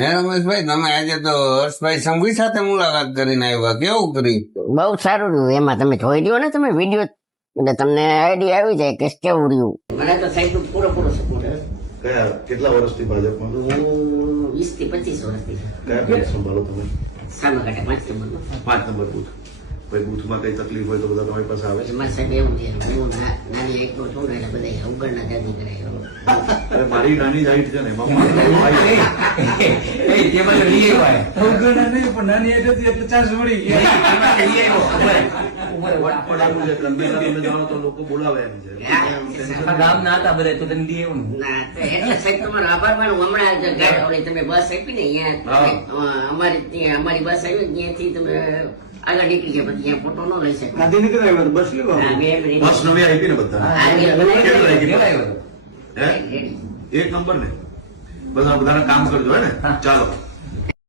હે રમેશભાઈ, તમે આજે તો હર્ષભાઈ સંઘવી સાથે મુલાકાત કરીને આવ્યા, કેવું કર્યું? બહુ સારું રહ્યું. એમાં તમે જોઈ લ્યો ને તમે વિડીયો, એટલે તમને આઈડિયા આવી જાય કે કેવું રહ્યું. મને તો સાહેબ પૂરો સપોર્ટ. કયા કેટલા વર્ષથી ભાજપમાં? હું 20 થી 25 વર્ષથી. કયા બૂથ સંભાળો તમે? સામા કાંઠા 5 નંબર. 5 number booth. ભાઈ બૂથમાં કઈ તકલીફ હોય તો બધા તમારી પાસે આવે છે? એમાં સાહેબ એવું છે, હું નાની એકનો છું ને એટલે બધા ઉગડના જાતિ કરાય. અરે મારી નાની જ હાઈટ છે ને એમાં લોકો બોલાવે એમ છે. ગામ ના હતા બધા તો તને દીએ ના, એટલે સાહેબ તમારો આભાર માનું. હમણાં જ ઓલી તમે બસ આપી ને અહીંયા અમારી બસ આવી ત્યાંથી તમે આગળ નીકળી ગયા, પછી ત્યાં ફોટો ન લઈ શકે. બસ નવી આપી ને બધા હે 1 નંબર ને બધા બધાને કામ કરજો હે ને. ચાલો.